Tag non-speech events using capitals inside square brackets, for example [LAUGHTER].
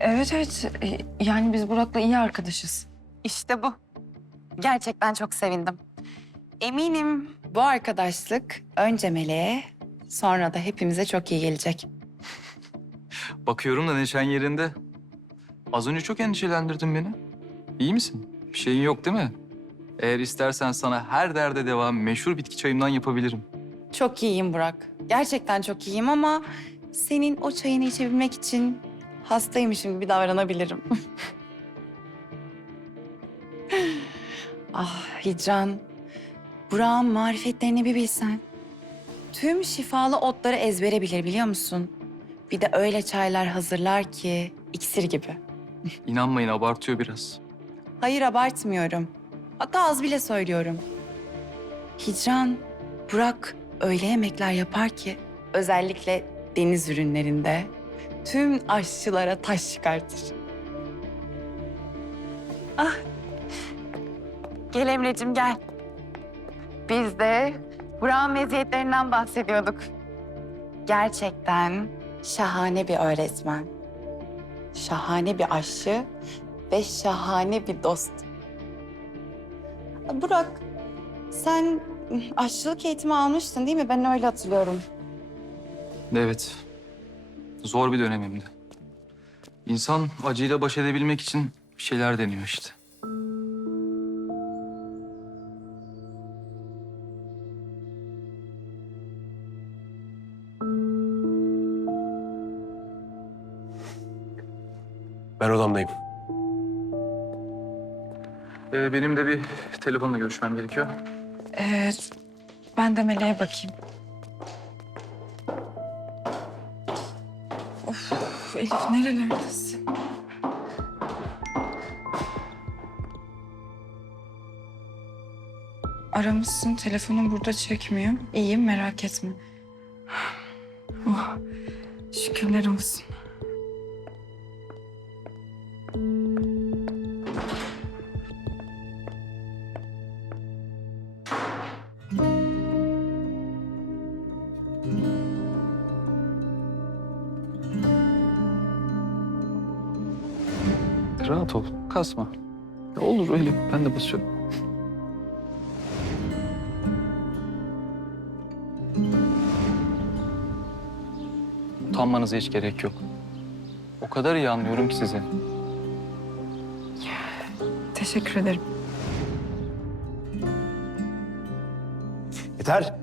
Evet evet. E, Yani biz Burak'la iyi arkadaşız. İşte bu. Gerçekten çok sevindim. Eminim bu arkadaşlık önce Meleğe, sonra da hepimize çok iyi gelecek. [LAUGHS] Bakıyorum da neşen yerinde. Az önce çok endişelendirdin beni. İyi misin? Bir şeyin yok değil mi? Eğer istersen sana her derde devam meşhur bitki çayımdan yapabilirim. Çok iyiyim Burak. Gerçekten çok iyiyim ama senin o çayını içebilmek için hastaymışım gibi davranabilirim. ah Hicran, Burak'ın marifetlerini bir bilsen. Tüm şifalı otları ezbere bilir biliyor musun? Bir de öyle çaylar hazırlar ki iksir gibi. İnanmayın abartıyor biraz. Hayır abartmıyorum. Hatta az bile söylüyorum. Hicran, Burak öyle yemekler yapar ki özellikle deniz ürünlerinde tüm aşçılara taş çıkartır. Ah. Gel Emre'cim gel. Biz de Burak'ın meziyetlerinden bahsediyorduk. Gerçekten şahane bir öğretmen. Şahane bir aşçı ve şahane bir dost. Burak, sen aşçılık eğitimi almıştın değil mi? Ben öyle hatırlıyorum. Evet. Zor bir dönemimdi. İnsan acıyla baş edebilmek için bir şeyler deniyor işte. Ben odamdayım. Ee, benim de bir telefonla görüşmem gerekiyor. Evet. Ben de Meleğe bakayım. Of Elif nerelerdesin? Aramışsın, telefonun burada çekmiyor. İyiyim, merak etme. Oh, şükürler olsun. Rahat ol, kasma. Ya olur öyle, ben de basıyorum. Utanmanıza hiç gerek yok. O kadar iyi anlıyorum ki sizi. Teşekkür ederim. Yeter.